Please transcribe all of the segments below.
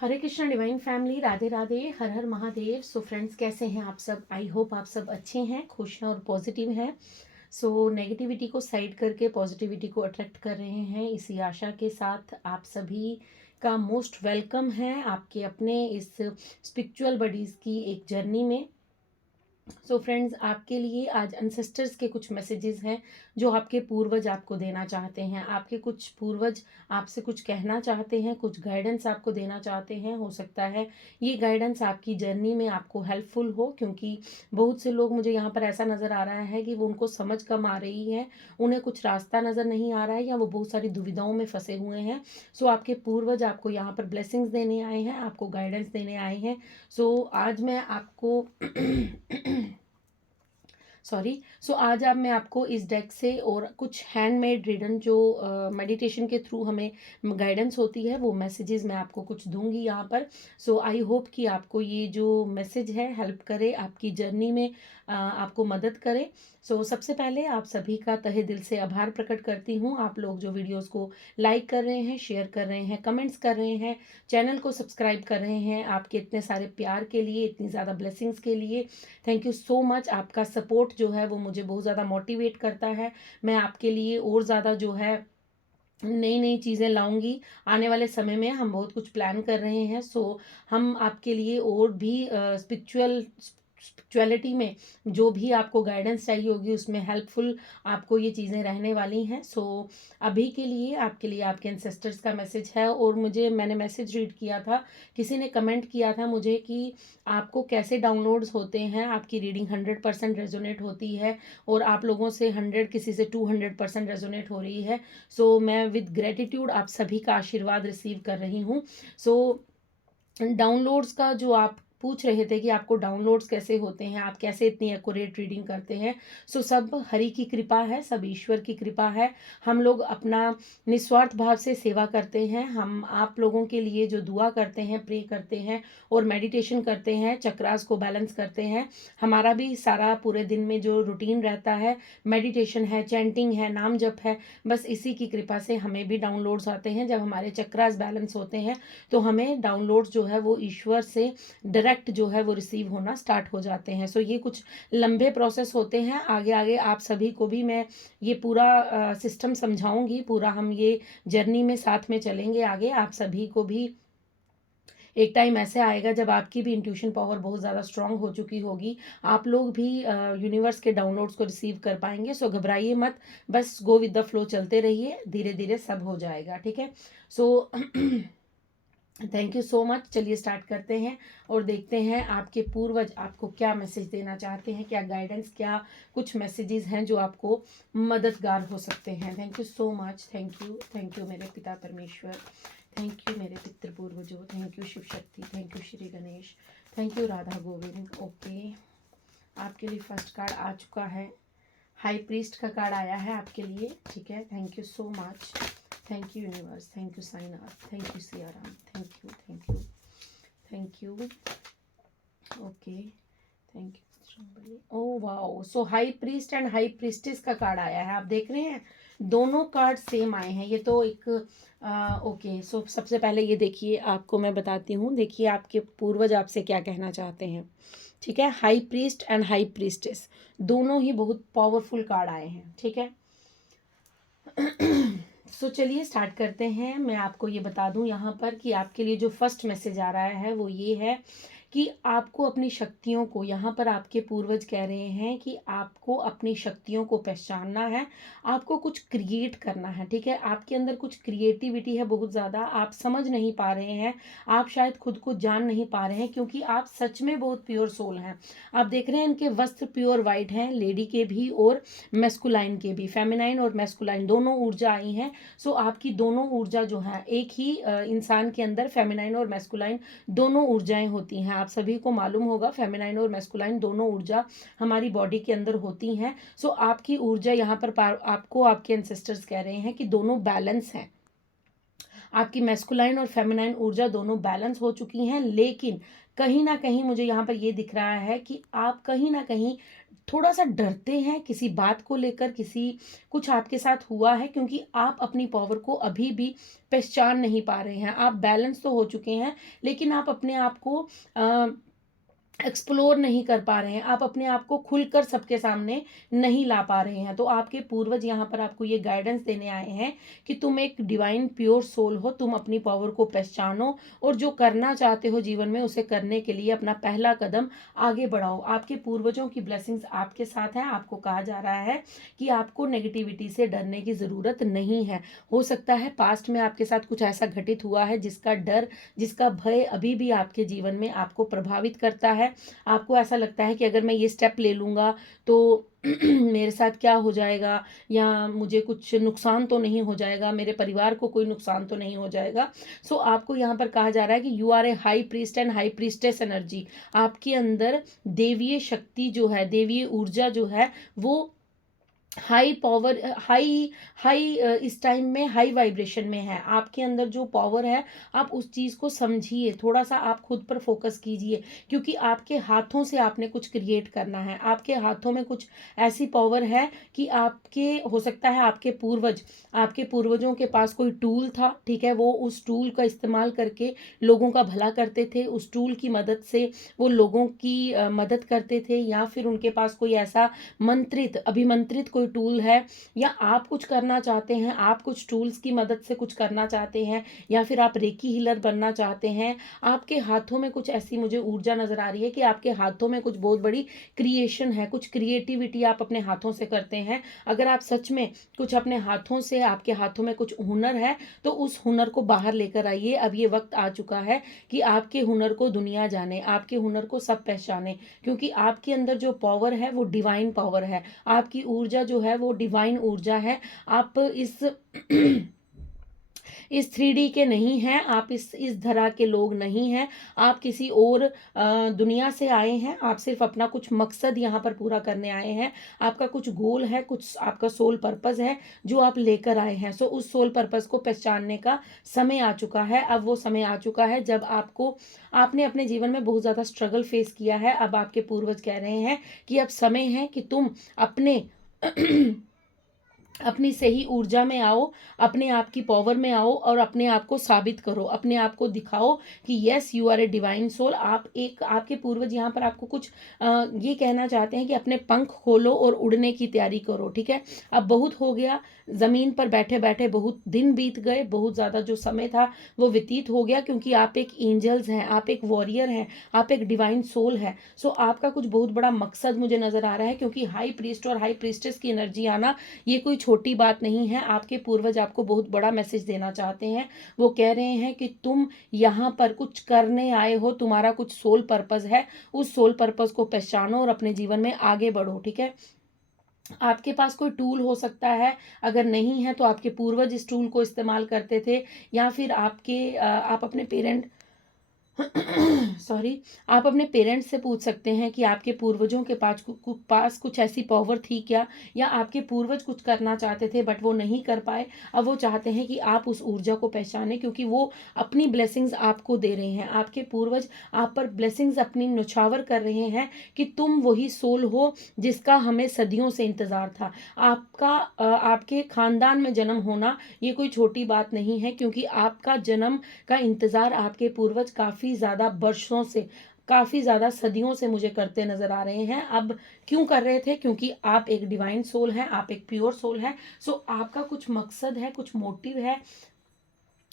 हरे Krishna divine family, Radhe Radhe, हर हर Mahadev. So friends, कैसे हैं आप सब? आई होप आप सब अच्छे हैं, खुश हैं और पॉजिटिव हैं। सो नेगेटिविटी को साइड करके पॉजिटिविटी को अट्रैक्ट कर रहे हैं, इसी आशा के साथ आप सभी का मोस्ट वेलकम है आपके अपने इस स्पिरिचुअल बडीज़ की एक जर्नी में। सो फ्रेंड्स, आपके लिए आज एंसेस्टर्स के कुछ मैसेजेस हैं जो आपके पूर्वज आपको देना चाहते हैं। आपके कुछ पूर्वज आपसे कुछ कहना चाहते हैं, कुछ गाइडेंस आपको देना चाहते हैं। हो सकता है ये गाइडेंस आपकी जर्नी में आपको हेल्पफुल हो, क्योंकि बहुत से लोग, मुझे यहाँ पर ऐसा नज़र आ रहा है कि वो उनको समझ कम आ रही है, उन्हें कुछ रास्ता नज़र नहीं आ रहा है, या वो बहुत सारी दुविधाओं में फंसे हुए हैं। सो आपके पूर्वज आपको यहाँ पर ब्लेसिंग्स देने आए हैं, आपको गाइडेंस देने आए हैं। सो आज मैं आपको आज अब मैं आपको इस डेक से और कुछ हैंडमेड रिडन जो मेडिटेशन के थ्रू हमें गाइडेंस होती है, वो मैसेजेस मैं आपको कुछ दूंगी यहाँ पर। सो आई होप कि आपको ये जो मैसेज है हेल्प करे, आपकी जर्नी में आपको मदद करे। सबसे पहले आप सभी का तहे दिल से आभार प्रकट करती हूँ। आप लोग जो वीडियोस को लाइक कर रहे हैं, शेयर कर रहे हैं, कमेंट्स कर रहे हैं, चैनल को सब्सक्राइब कर रहे हैं, आपके इतने सारे प्यार के लिए, इतनी ज़्यादा ब्लेसिंग्स के लिए थैंक यू सो मच। आपका सपोर्ट जो है वो मुझे बहुत ज़्यादा मोटिवेट करता है। मैं आपके लिए और ज़्यादा जो है नई नई चीज़ें लाऊंगी। आने वाले समय में हम बहुत कुछ प्लान कर रहे हैं। हम आपके लिए और भी स्पिरिचुअलिटी में जो भी आपको गाइडेंस चाहिए होगी, उसमें हेल्पफुल आपको ये चीज़ें रहने वाली हैं। अभी के लिए आपके एंसेस्टर्स का मैसेज है। और मैंने मैसेज रीड किया था, किसी ने कमेंट किया था मुझे कि आपको कैसे डाउनलोड्स होते हैं, आपकी रीडिंग 100% रेजोनेट होती है और आप लोगों से 100, किसी से 200% रेजोनेट हो रही है। मैं विद ग्रेटिट्यूड आप सभी का आशीर्वाद रिसीव कर रही हूँ। डाउनलोड्स का जो आप पूछ रहे थे कि आपको डाउनलोड्स कैसे होते हैं, आप कैसे इतनी एक्यूरेट रीडिंग करते हैं, सब हरि की कृपा है, सब ईश्वर की कृपा है। हम लोग अपना निस्वार्थ भाव से सेवा करते हैं। हम आप लोगों के लिए जो दुआ करते हैं, प्रे करते हैं और मेडिटेशन करते हैं, चक्रास को बैलेंस करते हैं। हमारा भी सारा पूरे दिन में जो रूटीन रहता है, मेडिटेशन है, चैंटिंग है, नाम जप है, बस इसी की कृपा से हमें भी डाउनलोड्स आते हैं। जब हमारे चक्रास बैलेंस होते हैं तो हमें डाउनलोड्स जो है वो ईश्वर से डायरेक्ट जो है वो रिसीव होना स्टार्ट हो जाते हैं। ये कुछ लंबे प्रोसेस होते हैं। आगे आगे आप सभी को भी मैं ये पूरा सिस्टम समझाऊंगी, पूरा हम ये जर्नी में साथ में चलेंगे आगे। आप सभी को भी एक टाइम ऐसे आएगा जब आपकी भी इंट्यूशन पावर बहुत ज़्यादा स्ट्रांग हो चुकी होगी, आप लोग भी यूनिवर्स के डाउनलोड्स को रिसीव कर पाएंगे। घबराइए मत, बस गो विद द फ्लो, चलते रहिए, धीरे धीरे सब हो जाएगा, ठीक है। Thank you so much. चलिए स्टार्ट करते हैं और देखते हैं आपके पूर्वज आपको क्या मैसेज देना चाहते हैं, क्या गाइडेंस, क्या कुछ मैसेजेस हैं जो आपको मददगार हो सकते हैं। Thank you so much. Thank you मेरे पिता परमेश्वर, थैंक यू मेरे पितृ पूर्वजों, thank you Shiv Shakti, thank you Shri Ganesh, thank you Radha Govind. Okay, आपके लिए फर्स्ट कार्ड आ चुका है, हाई प्रीस्ट का कार्ड आया है आपके लिए, ठीक है। Thank you so much, thank you universe, thank you Sainath, thank you Siyaram, thank you. Okay, thank you. Oh wow, high priest and high priestess का कार्ड आया है। आप देख रहे हैं दोनों कार्ड सेम आए हैं। ये तो एक ओके, सबसे पहले ये देखिए, आपको मैं बताती हूँ। देखिए आपके पूर्वज आपसे क्या कहना चाहते हैं, ठीक है। High priest and high priestess दोनों ही बहुत पावरफुल कार्ड आए हैं, ठीक है। चलिए स्टार्ट करते हैं। मैं आपको ये बता दूं यहाँ पर कि आपके लिए जो फर्स्ट मैसेज आ रहा है वो ये है कि आपको अपनी शक्तियों को, यहाँ पर आपके पूर्वज कह रहे हैं कि आपको अपनी शक्तियों को पहचानना है, आपको कुछ क्रिएट करना है, ठीक है। आपके अंदर कुछ क्रिएटिविटी है बहुत ज़्यादा, आप समझ नहीं पा रहे हैं, आप शायद खुद को जान नहीं पा रहे हैं, क्योंकि आप सच में बहुत प्योर सोल हैं। आप देख रहे हैं इनके वस्त्र प्योर वाइट हैं, लेडी के भी और मेस्कुलाइन के भी, फेमिनाइन और मेस्कुलाइन दोनों ऊर्जा आई हैं। आपकी दोनों ऊर्जा जो है, एक ही इंसान के अंदर फेमिनाइन और मेस्कुलाइन दोनों ऊर्जाएं होती हैं। आप सभी को मालूम होगा, फेमिनाइन और मेस्कुलाइन दोनों ऊर्जा हमारी बॉडी के अंदर होती हैं। आपकी ऊर्जा यहाँ पर आपको आपके एंसेस्टर्स कह रहे हैं कि दोनों बैलेंस हैं। आपकी मेस्कुलाइन और फेमिनाइन ऊर्जा दोनों बैलेंस हो चुकी हैं, लेकिन कहीं ना कहीं मुझे यहाँ पर ये दिख रहा है कि आप कहीं ना कहीं थोड़ा सा डरते हैं किसी बात को लेकर, किसी कुछ आपके साथ हुआ है, क्योंकि आप अपनी पावर को अभी भी पहचान नहीं पा रहे हैं। आप बैलेंस तो हो चुके हैं, लेकिन आप अपने आप को एक्सप्लोर नहीं कर पा रहे हैं, आप अपने आप को खुलकर सबके सामने नहीं ला पा रहे हैं। तो आपके पूर्वज यहाँ पर आपको ये गाइडेंस देने आए हैं कि तुम एक डिवाइन प्योर सोल हो, तुम अपनी पावर को पहचानो और जो करना चाहते हो जीवन में उसे करने के लिए अपना पहला कदम आगे बढ़ाओ। आपके पूर्वजों की ब्लेसिंग्स आपके साथ हैं। आपको कहा जा रहा है कि आपको नेगेटिविटी से डरने की ज़रूरत नहीं है। हो सकता है पास्ट में आपके साथ कुछ ऐसा घटित हुआ है जिसका डर, जिसका भय अभी भी आपके जीवन में आपको प्रभावित करता है। आपको ऐसा लगता है कि अगर मैं ये स्टेप ले लूँगा तो मेरे साथ क्या हो जाएगा, या मुझे कुछ नुकसान तो नहीं हो जाएगा, मेरे परिवार को कोई नुकसान तो नहीं हो जाएगा। सो आपको यहाँ पर कहा जा रहा है कि you are a high priest and high priestess energy. आपके अंदर देवीय शक्ति जो है, देवीय ऊर्जा जो है, वो हाई पावर, हाई हाई इस टाइम में हाई वाइब्रेशन में है। आपके अंदर जो पावर है, आप उस चीज़ को समझिए, थोड़ा सा आप खुद पर फोकस कीजिए, क्योंकि आपके हाथों से आपने कुछ क्रिएट करना है। आपके हाथों में कुछ ऐसी पावर है कि आपके, हो सकता है आपके पूर्वजों के पास कोई टूल था, ठीक है, वो उस टूल का इस्तेमाल करके लोगों का भला करते थे, उस टूल की मदद से वो लोगों की मदद करते थे, या फिर उनके पास कोई ऐसा मंत्रित, अभिमंत्रित कोई टूल है, या आप कुछ करना चाहते हैं, आप कुछ टूल्स की मदद से कुछ करना चाहते हैं, या फिर आप रेकी हीलर बनना चाहते हैं। आपके हाथों में कुछ ऐसी मुझे ऊर्जा नजर आ रही है कि आपके हाथों में कुछ बहुत बड़ी क्रिएशन है, कुछ क्रिएटिविटी आप अपने हाथों से करते हैं। अगर आप सच में कुछ अपने हाथों से, आपके हाथों में कुछ हुनर है, तो उस हुनर को बाहर लेकर आइए। अब ये वक्त आ चुका है कि आपके हुनर को दुनिया जाने, आपके हुनर को सब पहचाने, क्योंकि आपके अंदर जो पावर है वो डिवाइन पावर है। आपकी ऊर्जा जो है वो डिवाइन ऊर्जा है। आप इस 3D के नहीं हैं, आप इस धरा के लोग नहीं हैं। आप किसी और दुनिया से आए हैं। आप सिर्फ अपना कुछ मकसद यहाँ पर पूरा करने आए हैं। आपका कुछ गोल है, कुछ आपका सोल पर्पस है जो आप लेकर आए हैं। सो उस सोल पर्पस को पहचानने का समय आ चुका है। अब वो समय आ चुका है जब आपने अपने जीवन में बहुत ज़्यादा स्ट्रगल फेस किया है। अब आपके पूर्वज कह रहे हैं कि अब समय है कि तुम अपने अपनी सही ऊर्जा में आओ, अपने आप की पावर में आओ और अपने आप को साबित करो, अपने आप को दिखाओ कि yes you are a divine soul. आपके पूर्वज यहाँ पर आपको कुछ ये कहना चाहते हैं कि अपने पंख खोलो और उड़ने की तैयारी करो, ठीक है। अब बहुत हो गया, ज़मीन पर बैठे बैठे बहुत दिन बीत गए, बहुत ज़्यादा जो समय था वो व्यतीत हो गया, क्योंकि आप एक एंजल्स हैं, आप एक वॉरियर हैं, आप एक डिवाइन सोल है। सो आपका कुछ बहुत बड़ा मकसद मुझे नज़र आ रहा है, क्योंकि हाई प्रीस्ट और हाई प्रीस्टेस की एनर्जी आना ये कोई छोटी बात नहीं है। आपके पूर्वज आपको बहुत बड़ा मैसेज देना चाहते हैं। वो कह रहे हैं कि तुम यहाँ पर कुछ करने आए हो, तुम्हारा कुछ सोल पर्पस है, उस सोल पर्पस को पहचानो और अपने जीवन में आगे बढ़ो, ठीक है। आपके पास कोई टूल हो सकता है, अगर नहीं है तो आपके पूर्वज इस टूल को इस्तेमाल करते थे, या फिर आप अपने पेरेंट सॉरी, आप अपने पेरेंट्स से पूछ सकते हैं कि आपके पूर्वजों के पास कुछ ऐसी पावर थी क्या, या आपके पूर्वज कुछ करना चाहते थे बट वो नहीं कर पाए। अब वो चाहते हैं कि आप उस ऊर्जा को पहचाने, क्योंकि वो अपनी ब्लेसिंग्स आपको दे रहे हैं। आपके पूर्वज आप पर ब्लेसिंग्स अपनी न्यौछावर कर रहे हैं कि तुम वही सोल हो जिसका हमें सदियों से इंतजार था। आपके खानदान में जन्म होना ये कोई छोटी बात नहीं है, क्योंकि आपका जन्म का इंतजार आपके पूर्वज काफ़ी ज़्यादा वर्षों से, काफ़ी ज़्यादा सदियों से मुझे करते नज़र आ रहे हैं। अब क्यों कर रहे थे? क्योंकि आप एक डिवाइन सोल हैं, आप एक प्योर सोल हैं। सो आपका कुछ मकसद है, कुछ मोटिव है।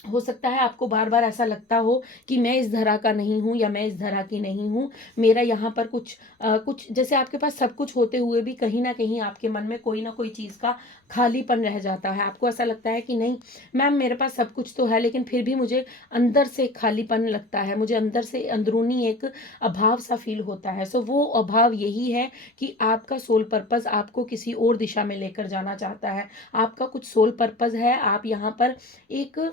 हो सकता है आपको बार बार ऐसा लगता हो कि मैं इस धरा का नहीं हूँ, या मैं इस धरा की नहीं हूँ, मेरा यहाँ पर कुछ जैसे आपके पास सब कुछ होते हुए भी कहीं ना कहीं आपके मन में कोई ना कोई चीज़ का खालीपन रह जाता है। आपको ऐसा लगता है कि नहीं मैम, मेरे पास सब कुछ तो है, लेकिन फिर भी मुझे अंदर से खालीपन लगता है, मुझे अंदर से अंदरूनी एक अभाव सा फील होता है। सो वो अभाव यही है कि आपका सोल पर्पस आपको किसी और दिशा में लेकर जाना चाहता है। आपका कुछ सोल पर्पस है, आप यहाँ पर एक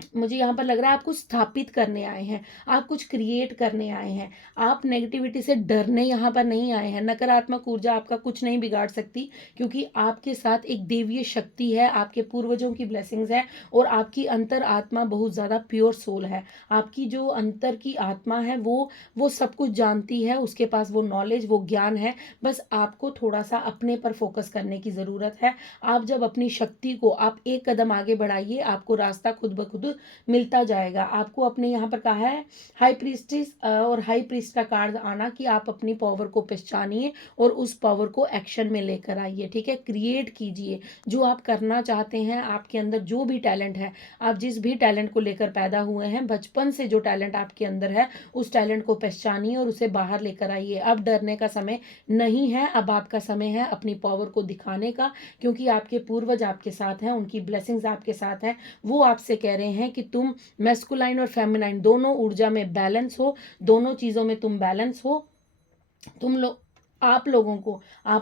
मुझे यहाँ पर लग रहा है आप कुछ स्थापित करने आए हैं, आप कुछ क्रिएट करने आए हैं, आप नेगेटिविटी से डरने यहाँ पर नहीं आए हैं। नकारात्मक ऊर्जा आपका कुछ नहीं बिगाड़ सकती, क्योंकि आपके साथ एक देवीय शक्ति है, आपके पूर्वजों की ब्लेसिंग्स है, और आपकी अंतर आत्मा बहुत ज़्यादा प्योर सोल है। आपकी जो अंतर की आत्मा है वो सब कुछ जानती है, उसके पास वो नॉलेज, वो ज्ञान है। बस आपको थोड़ा सा अपने पर फोकस करने की ज़रूरत है। आप जब अपनी शक्ति को आप एक कदम आगे बढ़ाइए, आपको रास्ता खुद ब खुद मिलता जाएगा। आपको अपने यहाँ पर कहा है हाई प्रीस्टिस और हाई प्रीस्ट का कार्ड आना, कि आप अपनी पावर को पहचानिए और उस पावर को एक्शन में लेकर आइए। ठीक है, क्रिएट कीजिए जो आप करना चाहते हैं। आपके अंदर जो भी टैलेंट है, आप जिस भी टैलेंट को लेकर पैदा हुए हैं, बचपन से जो टैलेंट आपके अंदर है, उस टैलेंट को पहचानिए और उसे बाहर लेकर आइए। अब डरने का समय नहीं है, अब आपका समय है अपनी पावर को दिखाने का, क्योंकि आपके पूर्वज आपके साथ हैं, उनकी ब्लेसिंग्स आपके साथ हैं। वो आपसे कह रहे हैं कि तुम मैस्कुलाइन और फेमिनाइन दोनों ऊर्जा में बैलेंस हो, दोनों चीज़ों में तुम बैलेंस हो। तुम लोग आप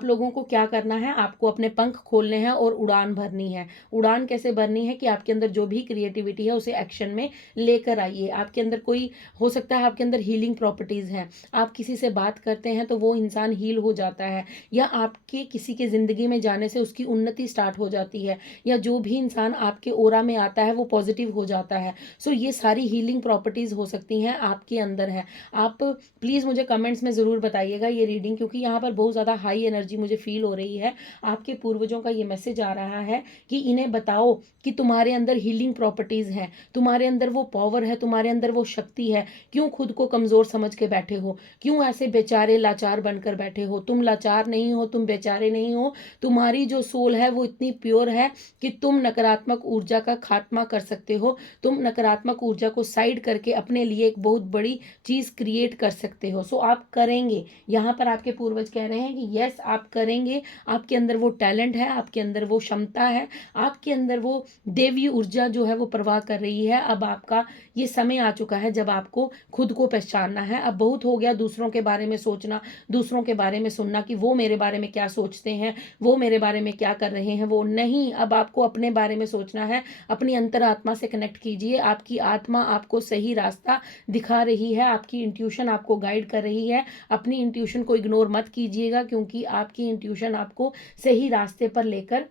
लोगों को क्या करना है, आपको अपने पंख खोलने हैं और उड़ान भरनी है। उड़ान कैसे भरनी है, कि आपके अंदर जो भी क्रिएटिविटी है उसे एक्शन में लेकर आइए। आपके अंदर कोई हो सकता है, आपके अंदर हीलिंग प्रॉपर्टीज़ हैं, आप किसी से बात करते हैं तो वो इंसान हील हो जाता है, या आपके किसी के ज़िंदगी में जाने से उसकी उन्नति स्टार्ट हो जाती है, या जो भी इंसान आपके ओरा में आता है वो पॉजिटिव हो जाता है। सो ये सारी हीलिंग प्रॉपर्टीज़ हो सकती हैं, आपके अंदर है। आप प्लीज़ मुझे कमेंट्स में ज़रूर बताइएगा ये रीडिंग, क्योंकि यहाँ पर बहुत ज़्यादा हाई एनर्जी मुझे फील हो रही है। आपके पूर्वजों का ये मैसेज आ रहा है कि इन्हें बताओ कि तुम्हारे अंदर हीलिंग प्रॉपर्टीज़ हैं, तुम्हारे अंदर वो पावर है, तुम्हारे अंदर वो शक्ति है। क्यों खुद को कमज़ोर समझ के बैठे हो, क्यों ऐसे बेचारे लाचार बनकर बैठे हो? तुम लाचार नहीं हो, तुम बेचारे नहीं हो। तुम्हारी जो सोल है वो इतनी प्योर है कि तुम नकारात्मक ऊर्जा का खात्मा कर सकते हो। तुम नकारात्मक ऊर्जा को साइड करके अपने लिए एक बहुत बड़ी चीज़ क्रिएट कर सकते हो। सो आप करेंगे, यहाँ पर आपके पूर्वज कह रहे हैं कि यस आप करेंगे। आपके अंदर वो टैलेंट है, आपके अंदर वो क्षमता है, आपके अंदर वो देवी ऊर्जा जो है वो प्रवाह कर रही है। अब आपका ये समय आ चुका है जब आपको खुद को पहचानना है। अब बहुत हो गया दूसरों के बारे में सोचना, दूसरों के बारे में सुनना कि वो मेरे बारे में क्या सोचते हैं, वो मेरे बारे में क्या कर रहे हैं। वो नहीं, अब आपको अपने बारे में सोचना है। अपनी अंतरात्मा से कनेक्ट कीजिए। आपकी आत्मा आपको सही रास्ता दिखा रही है, आपकी इंट्यूशन आपको गाइड कर रही है। अपनी इंट्यूशन को इग्नोर मत कीजिएगा, क्योंकि आपकी इंट्यूशन आपको सही रास्ते पर लेकर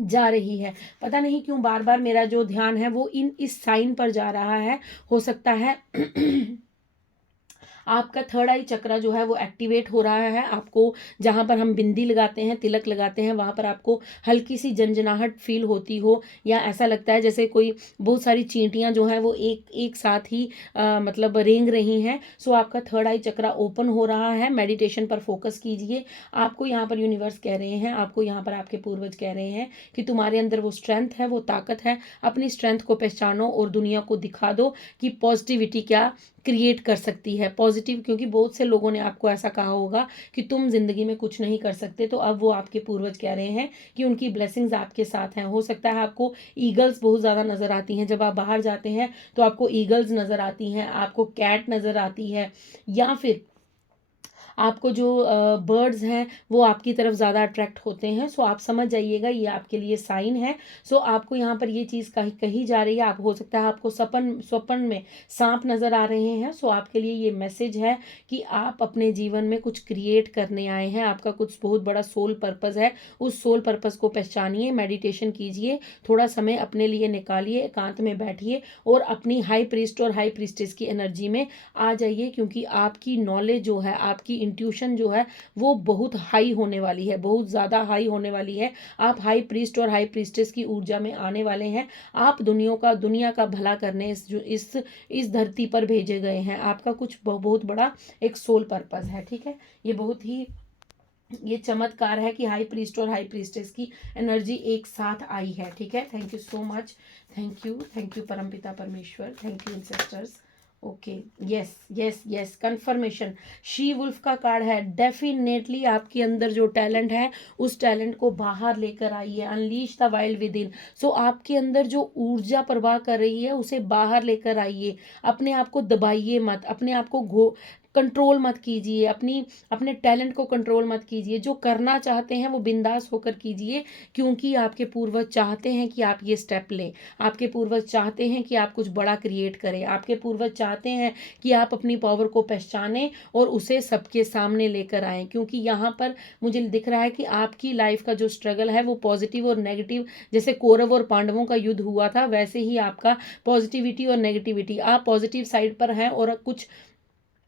जा रही है। पता नहीं क्यों बार बार मेरा जो ध्यान है वो इस साइन पर जा रहा है। हो सकता है आपका थर्ड आई चक्रा जो है वो एक्टिवेट हो रहा है। आपको जहाँ पर हम बिंदी लगाते हैं, तिलक लगाते हैं, वहाँ पर आपको हल्की सी झंझनाहट फील होती हो, या ऐसा लगता है जैसे कोई बहुत सारी चींटियाँ जो हैं वो एक एक साथ ही मतलब रेंग रही हैं। सो आपका थर्ड आई चक्रा ओपन हो रहा है। मेडिटेशन पर फोकस कीजिए। आपको यहाँ पर यूनिवर्स कह रहे हैं, आपको यहाँ पर आपके पूर्वज कह रहे हैं कि तुम्हारे अंदर वो स्ट्रेंथ है, वो ताकत है। अपनी स्ट्रेंथ को पहचानो और दुनिया को दिखा दो कि पॉजिटिविटी क्या क्रिएट कर सकती है। पॉजिटिव, क्योंकि बहुत से लोगों ने आपको ऐसा कहा होगा कि तुम जिंदगी में कुछ नहीं कर सकते, तो अब वो आपके पूर्वज कह रहे हैं कि उनकी ब्लेसिंग्स आपके साथ हैं। हो सकता है आपको ईगल्स बहुत ज़्यादा नज़र आती हैं, जब आप बाहर जाते हैं तो आपको ईगल्स नज़र आती हैं, आपको कैट नज़र आती है, या फिर आपको जो बर्ड्स हैं वो आपकी तरफ ज़्यादा अट्रैक्ट होते हैं। सो आप समझ जाइएगा ये आपके लिए साइन है। सो आपको यहाँ पर ये चीज़ कही जा रही है। आप हो सकता है आपको स्वप्न में सांप नज़र आ रहे हैं। सो आपके लिए ये मैसेज है कि आप अपने जीवन में कुछ क्रिएट करने आए हैं। आपका कुछ बहुत बड़ा सोल पर्पज़ है। उस सोल पर्पज़ को पहचानिए, मेडिटेशन कीजिए, थोड़ा समय अपने लिए निकालिए, एकांत में बैठिए और अपनी हाई प्रीस्ट और हाई प्रीस्टेस की एनर्जी में आ जाइए, क्योंकि आपकी नॉलेज जो है, आपकी इंट्यूशन जो है वो बहुत हाई होने वाली है, बहुत ज़्यादा हाई होने वाली है। आप हाई प्रीस्ट और हाई प्रीस्टेस की ऊर्जा में आने वाले हैं। आप दुनिया का भला करने इस धरती पर भेजे गए हैं। आपका कुछ बहुत बड़ा एक सोल पर्पस है। ठीक है, ये बहुत ही ये चमत्कार है कि हाई प्रीस्ट और हाई प्रीस्टेस की एनर्जी एक साथ आई है। ठीक है, thank you so much, thank you परमपिता परमेश्वर, thank you ancestors. Okay, yes yes yes, confirmation she wolf का कार्ड है। डेफिनेटली आपके अंदर जो टैलेंट है उस टैलेंट को बाहर लेकर आइए, unleash the wild within. So आपके अंदर जो ऊर्जा प्रवाह कर रही है उसे बाहर लेकर आइए। अपने आप को दबाइए मत, अपने आप को कंट्रोल मत कीजिए, अपने टैलेंट को कंट्रोल मत कीजिए। जो करना चाहते हैं वो बिंदास होकर कीजिए, क्योंकि आपके पूर्वज चाहते हैं कि आप ये स्टेप लें। आपके पूर्वज चाहते हैं कि आप कुछ बड़ा क्रिएट करें। आपके पूर्वज चाहते हैं कि आप अपनी पावर को पहचानें और उसे सबके सामने लेकर आएँ, क्योंकि यहाँ पर मुझे दिख रहा है कि आपकी लाइफ का जो स्ट्रगल है वो पॉजिटिव और नेगेटिव, जैसे कौरव और पांडवों का युद्ध हुआ था, वैसे ही आपका पॉजिटिविटी और नेगेटिविटी, आप पॉजिटिव साइड पर हैं और कुछ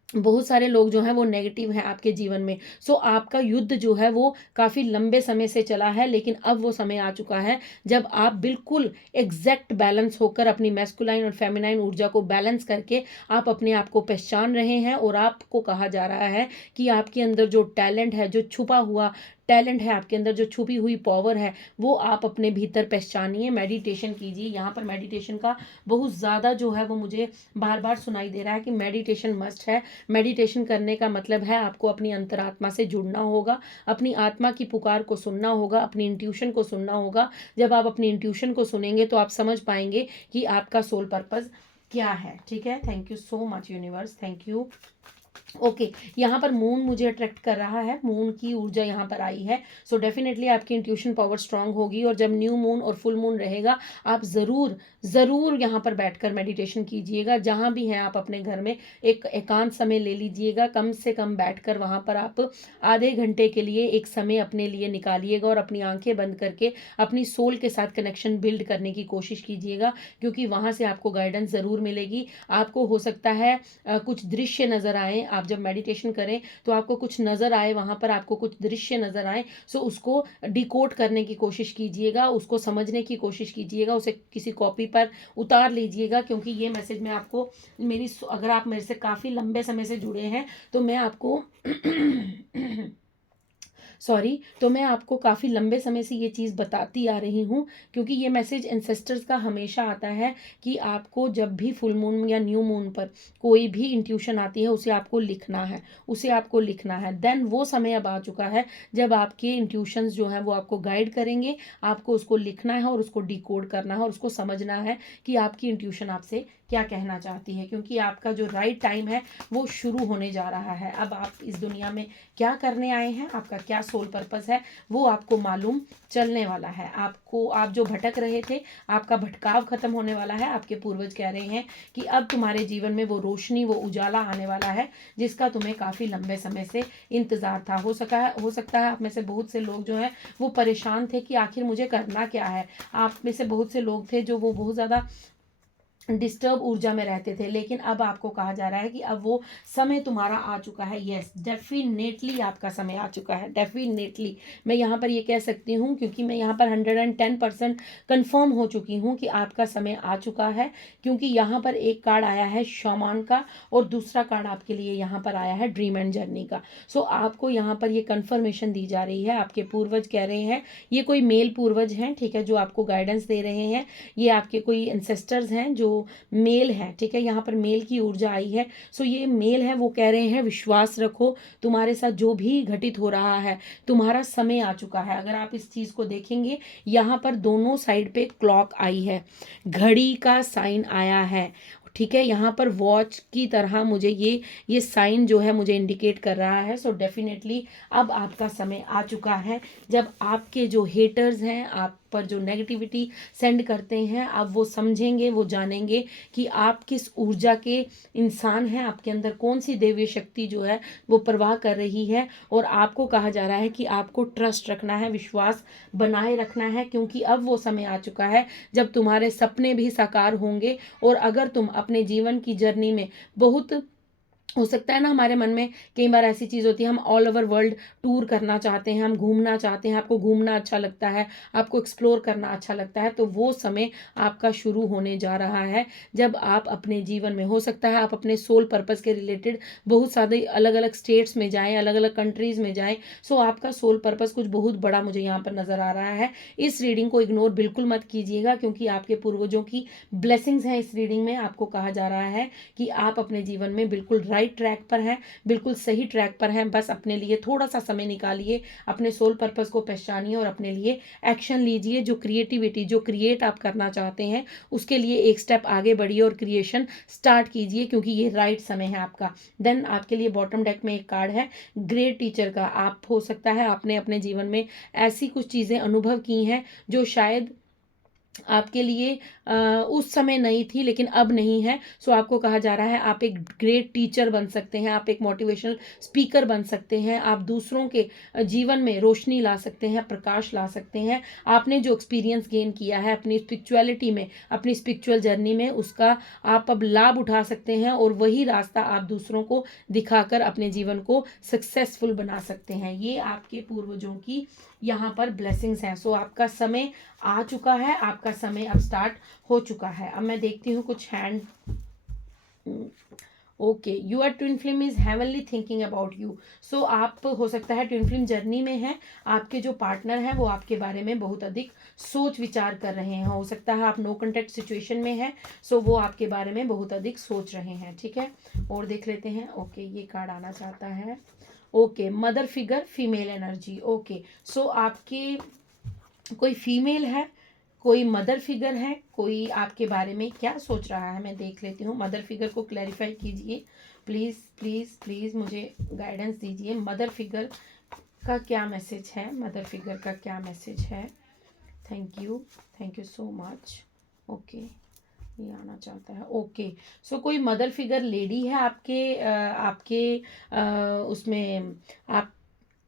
बहुत सारे लोग जो हैं वो नेगेटिव हैं आपके जीवन में। सो आपका युद्ध जो है वो काफ़ी लंबे समय से चला है, लेकिन अब वो समय आ चुका है जब आप बिल्कुल एग्जैक्ट बैलेंस होकर अपनी मैस्कुलाइन और फेमिनाइन ऊर्जा को बैलेंस करके आप अपने आप को पहचान रहे हैं। और आपको कहा जा रहा है कि आपके अंदर जो टैलेंट है, जो छुपा हुआ टैलेंट है, आपके अंदर जो छुपी हुई पावर है, वो आप अपने भीतर पहचानिए। मेडिटेशन कीजिए। यहाँ पर मेडिटेशन का बहुत ज़्यादा जो है वो मुझे बार बार सुनाई दे रहा है कि मेडिटेशन मस्ट है। मेडिटेशन करने का मतलब है आपको अपनी अंतरात्मा से जुड़ना होगा, अपनी आत्मा की पुकार को सुनना होगा, अपनी इंट्यूशन को सुनना होगा। जब आप अपनी इंट्यूशन को सुनेंगे तो आप समझ पाएंगे कि आपका सोल पर्पस क्या है। ठीक है, thank you so much universe, thank you. Okay, यहाँ पर मून मुझे अट्रैक्ट कर रहा है, मून की ऊर्जा यहाँ पर आई है। सो डेफिनेटली आपकी इंट्यूशन पावर स्ट्रांग होगी। और जब न्यू मून और फुल मून रहेगा, आप ज़रूर ज़रूर यहाँ पर बैठकर मेडिटेशन कीजिएगा। जहाँ भी हैं आप अपने घर में एक एकांत समय ले लीजिएगा, कम से कम बैठकर वहाँ पर आप आधे घंटे के लिए एक समय अपने लिए निकालिएगा और अपनी आंखें बंद करके अपनी सोल के साथ कनेक्शन बिल्ड करने की कोशिश कीजिएगा, क्योंकि वहाँ से आपको गाइडेंस ज़रूर मिलेगी। आपको हो सकता है कुछ दृश्य नज़र आए। आप जब मेडिटेशन करें तो आपको कुछ नज़र आए, वहाँ पर आपको कुछ दृश्य नज़र आए। सो उसको डिकोड करने की कोशिश कीजिएगा, उसको समझने की कोशिश कीजिएगा, उसे किसी कॉपी पर उतार लीजिएगा, क्योंकि ये मैसेज मैं आपको अगर आप मेरे से काफ़ी लंबे समय से जुड़े हैं तो मैं आपको तो मैं आपको काफ़ी लंबे समय से ये चीज़ बताती आ रही हूँ, क्योंकि ये मैसेज एंसेस्टर्स का हमेशा आता है कि आपको जब भी फुल मून या न्यू मून पर कोई भी इंट्यूशन आती है उसे आपको लिखना है, उसे आपको लिखना है। देन वो समय अब आ चुका है जब आपके इंट्यूशंस जो हैं वो आपको गाइड करेंगे। आपको उसको लिखना है और उसको डिकोड करना है और उसको समझना है कि आपकी इंट्यूशन आपसे क्या कहना चाहती है, क्योंकि आपका जो राइट टाइम है वो शुरू होने जा रहा है। अब आप इस दुनिया में क्या करने आए हैं, आपका क्या सोल पर्पस है, वो आपको मालूम चलने वाला है। आप जो भटक रहे थे, आपका भटकाव खत्म होने वाला है। आपके पूर्वज कह रहे हैं कि अब तुम्हारे जीवन में वो रोशनी, वो उजाला आने वाला है जिसका तुम्हें काफ़ी लंबे समय से इंतज़ार था। हो सकता है आप में से बहुत से लोग जो हैं वो परेशान थे कि आखिर मुझे करना क्या है। आप में से बहुत से लोग थे जो वो बहुत ज़्यादा डिस्टर्ब ऊर्जा में रहते थे, लेकिन अब आपको कहा जा रहा है कि अब वो समय तुम्हारा आ चुका है। यस, डेफिनेटली आपका समय आ चुका है। डेफिनेटली मैं यहाँ पर ये कह सकती हूँ, क्योंकि मैं यहाँ पर 110% कन्फर्म हो चुकी हूँ कि आपका समय आ चुका है, क्योंकि यहाँ पर एक कार्ड आया है शॉमान का और दूसरा कार्ड आपके लिए यहाँ पर आया है ड्रीम एंड जर्नी का। सो आपको यहाँ पर ये कन्फर्मेशन दी जा रही है। आपके पूर्वज कह रहे हैं, ये कोई मेल पूर्वज हैं, ठीक है, जो आपको गाइडेंस दे रहे हैं। ये आपके कोई एंसेस्टर्स हैं जो मेल है, ठीक है, यहाँ पर मेल की ऊर्जा आई है। सो ये मेल है, वो कह रहे हैं विश्वास रखो, तुम्हारे साथ जो भी घटित हो रहा है तुम्हारा समय आ चुका है। अगर आप इस चीज़ को देखेंगे, यहाँ पर दोनों साइड पे क्लॉक आई है, घड़ी का साइन आया है, ठीक है, यहाँ पर वॉच की तरह मुझे ये साइन जो है मुझे इंडिकेट कर रहा है। सो डेफिनेटली अब आपका समय आ चुका है जब आपके जो हेटर्स हैं, आप पर जो नेगेटिविटी सेंड करते हैं, अब वो समझेंगे, वो जानेंगे कि आप किस ऊर्जा के इंसान हैं, आपके अंदर कौन सी देवी शक्ति जो है वो प्रवाह कर रही है। और आपको कहा जा रहा है कि आपको ट्रस्ट रखना है, विश्वास बनाए रखना है, क्योंकि अब वो समय आ चुका है जब तुम्हारे सपने भी साकार होंगे। और अगर तुम अपने जीवन की जर्नी में बहुत हो सकता है ना, हमारे मन में कई बार ऐसी चीज़ होती है, हम ऑल ओवर वर्ल्ड टूर करना चाहते हैं, हम घूमना चाहते हैं, आपको घूमना अच्छा लगता है, आपको एक्सप्लोर करना अच्छा लगता है, तो वो समय आपका शुरू होने जा रहा है जब आप अपने जीवन में, हो सकता है आप अपने सोल पर्पस के रिलेटेड बहुत सारे अलग अलग स्टेट्स में जाएं, अलग अलग कंट्रीज़ में जाएं। सो आपका सोल पर्पस कुछ बहुत बड़ा मुझे यहाँ पर नज़र आ रहा है। इस रीडिंग को इग्नोर बिल्कुल मत कीजिएगा, क्योंकि आपके पूर्वजों की ब्लेसिंग्स हैं इस रीडिंग में। आपको कहा जा रहा है कि आप अपने जीवन में बिल्कुल राइट ट्रैक पर हैं, बिल्कुल सही ट्रैक पर हैं। बस अपने लिए थोड़ा सा समय निकालिए, अपने सोल पर्पस को पहचानिए और अपने लिए एक्शन लीजिए। जो क्रिएटिविटी, जो क्रिएट आप करना चाहते हैं, उसके लिए एक स्टेप आगे बढ़िए और क्रिएशन स्टार्ट कीजिए, क्योंकि ये राइट समय है आपका। देन आपके लिए बॉटम डेक में एक कार्ड है ग्रेट टीचर का। आप, हो सकता है आपने अपने जीवन में ऐसी कुछ चीज़ें अनुभव की हैं जो शायद आपके लिए उस समय नहीं थी, लेकिन अब नहीं है। सो आपको कहा जा रहा है आप एक ग्रेट टीचर बन सकते हैं, आप एक मोटिवेशनल स्पीकर बन सकते हैं, आप दूसरों के जीवन में रोशनी ला सकते हैं, प्रकाश ला सकते हैं। आपने जो एक्सपीरियंस गेन किया है अपनी स्पिरिचुअलिटी में, अपनी स्पिरिचुअल जर्नी में, उसका आप अब लाभ उठा सकते हैं और वही रास्ता आप दूसरों को दिखाकर अपने जीवन को सक्सेसफुल बना सकते हैं। ये आपके पूर्वजों की यहाँ पर ब्लेसिंग्स हैं। सो आपका समय आ चुका है, आपका समय अब स्टार्ट हो चुका है। अब मैं देखती हूँ कुछ hand. Okay, your twin flame is heavenly thinking about you. So आप, हो सकता है ट्विन फ्लेम जर्नी में है, आपके जो पार्टनर हैं वो आपके बारे में बहुत अधिक सोच विचार कर रहे हैं। हो सकता है आप नो कॉन्टैक्ट सिचुएशन में है, सो वो आपके बारे में बहुत अधिक सोच रहे हैं। ठीक है, और देख लेते हैं। ओके, ये कार्ड आना चाहता है। Okay, mother figure, female energy. Okay, so आपके कोई फीमेल है, कोई मदर फिगर है, कोई आपके बारे में क्या सोच रहा है, मैं देख लेती हूँ। मदर फिगर को क्लैरिफाई कीजिए प्लीज़ प्लीज़ प्लीज़, मुझे गाइडेंस दीजिए। मदर फिगर का क्या मैसेज है, मदर फिगर का क्या मैसेज है। Thank you so much. Okay, ये आना चाहता है। ओके, सो कोई मदर फिगर लेडी है आपके उसमें,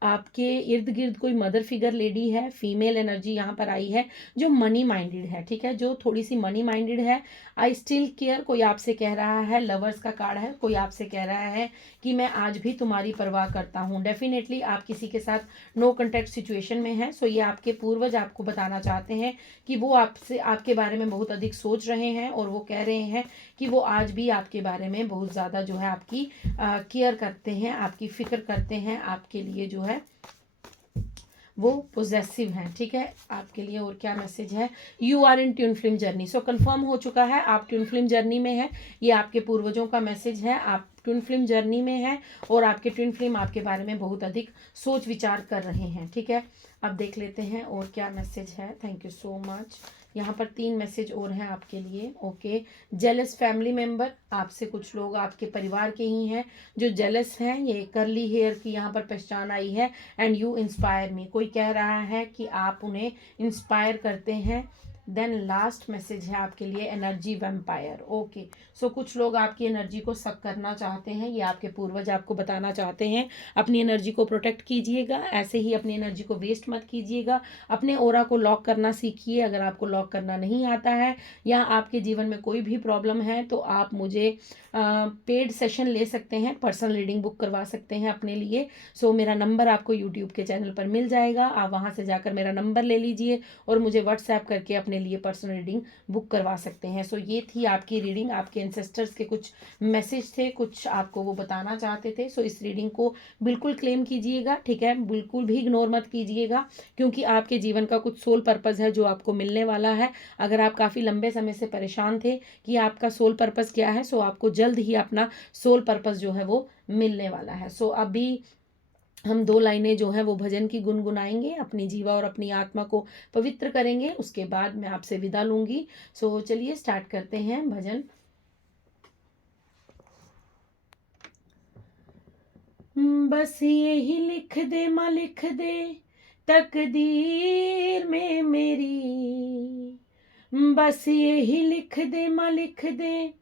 आपके इर्द गिर्द कोई मदर फिगर लेडी है। फीमेल एनर्जी यहाँ पर आई है जो मनी माइंडेड है। ठीक है, जो थोड़ी सी मनी माइंडेड है। आई स्टिल केयर, कोई आपसे कह रहा है। लवर्स का कार्ड है, कोई आपसे कह रहा है कि मैं आज भी तुम्हारी परवाह करता हूँ। डेफिनेटली आप किसी के साथ नो कॉन्टैक्ट सिचुएशन में है। सो ये आपके पूर्वज आपको बताना चाहते हैं कि वो आपसे, आपके बारे में बहुत अधिक सोच रहे हैं और वो कह रहे हैं कि वो आज भी आपके बारे में बहुत ज़्यादा जो है आपकी केयर करते हैं, आपकी फिक्र करते हैं, आपके लिए जो है वो पोजेसिव हैं। ठीक है, आपके लिए और क्या मैसेज है। You are in twin flame journey. So confirm हो चुका है आप ट्विन फ्लेम जर्नी में है। ये आपके पूर्वजों का मैसेज है। आप ट्विन फ्लेम जर्नी में है और आपके ट्विन फ्लेम आपके बारे में बहुत अधिक सोच विचार कर रहे हैं। ठीक है, अब देख लेते हैं और क्या मैसेज है। Thank you so much. यहाँ पर 3 मैसेज और हैं आपके लिए। ओके, जेलस फैमिली मेम्बर, आपसे कुछ लोग आपके परिवार के ही हैं जो जेलस हैं। ये कर्ली हेयर की यहाँ पर पहचान आई है। एंड यू इंस्पायर मी, कोई कह रहा है कि आप उन्हें इंस्पायर करते हैं। देन लास्ट मैसेज है आपके लिए, एनर्जी वैम्पायर। ओके, सो कुछ लोग आपकी एनर्जी को सक करना चाहते हैं। ये आपके पूर्वज आपको बताना चाहते हैं अपनी एनर्जी को प्रोटेक्ट कीजिएगा, ऐसे ही अपनी एनर्जी को वेस्ट मत कीजिएगा। अपने ओरा को लॉक करना सीखिए। अगर आपको लॉक करना नहीं आता है या आपके जीवन में कोई भी प्रॉब्लम है तो आप मुझे पेड सेशन ले सकते हैं, पर्सनल रीडिंग बुक करवा सकते हैं अपने लिए। सो मेरा नंबर आपको यूट्यूब के चैनल पर मिल जाएगा, आप वहाँ से जाकर मेरा नंबर ले लीजिए और मुझे व्हाट्सएप करके अपने लिए पर्सनल रीडिंग बुक करवा सकते हैं। सो ये थी आपकी रीडिंग। आपके एंसेस्टर्स के कुछ मैसेज थे, कुछ आपको वो बताना चाहते थे। सो इस रीडिंग को बिल्कुल क्लेम कीजिएगा। ठीक है, बिल्कुल भी इग्नोर मत कीजिएगा, क्योंकि आपके जीवन का कुछ सोल पर्पस है जो आपको मिलने वाला है। अगर आप काफ़ी लंबे समय से परेशान थे कि आपका सोल पर्पस क्या है, सो आपको जल्द ही अपना सोल पर्पस जो है वो मिलने वाला है। सो अभी हम 2 लाइनें जो हैं वो भजन की गुनगुनाएंगे, अपनी जीवा और अपनी आत्मा को पवित्र करेंगे, उसके बाद मैं आपसे विदा लूंगी। सो चलिए स्टार्ट करते हैं भजन। बस यही लिख दे माँ, लिख दे तकदीर में मेरी। बस यही लिख दे माँ, लिख दे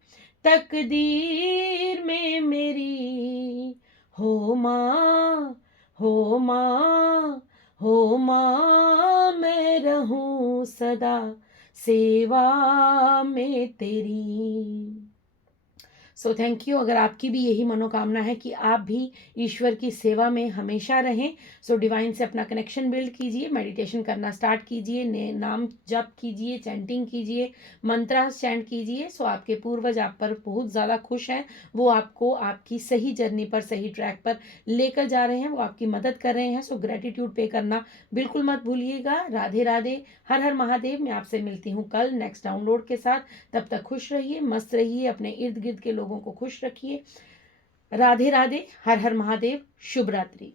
तकदीर में मेरी। हो माँ, हो माँ, हो माँ, मैं रहूं सदा सेवा में तेरी। So thank you. अगर आपकी भी यही मनोकामना है कि आप भी ईश्वर की सेवा में हमेशा रहें, सो डिवाइन से अपना कनेक्शन बिल्ड कीजिए, मेडिटेशन करना स्टार्ट कीजिए, नाम जप कीजिए, चैंटिंग कीजिए, मंत्रा चैंट कीजिए। सो आपके पूर्वज आप पर बहुत ज़्यादा खुश हैं, वो आपको आपकी सही जर्नी पर, सही ट्रैक पर लेकर जा रहे हैं, वो आपकी मदद कर रहे हैं। सो ग्रेटिट्यूड पे करना बिल्कुल मत भूलिएगा। राधे राधे, हर हर महादेव। मैं आपसे मिलती हूँ कल नेक्स्ट डाउनलोड के साथ। तब तक खुश रहिए, मस्त रहिए, अपने इर्द गिर्द के लोगों को खुश रखिए। राधे राधे, हर हर महादेव, शुभ रात्रि।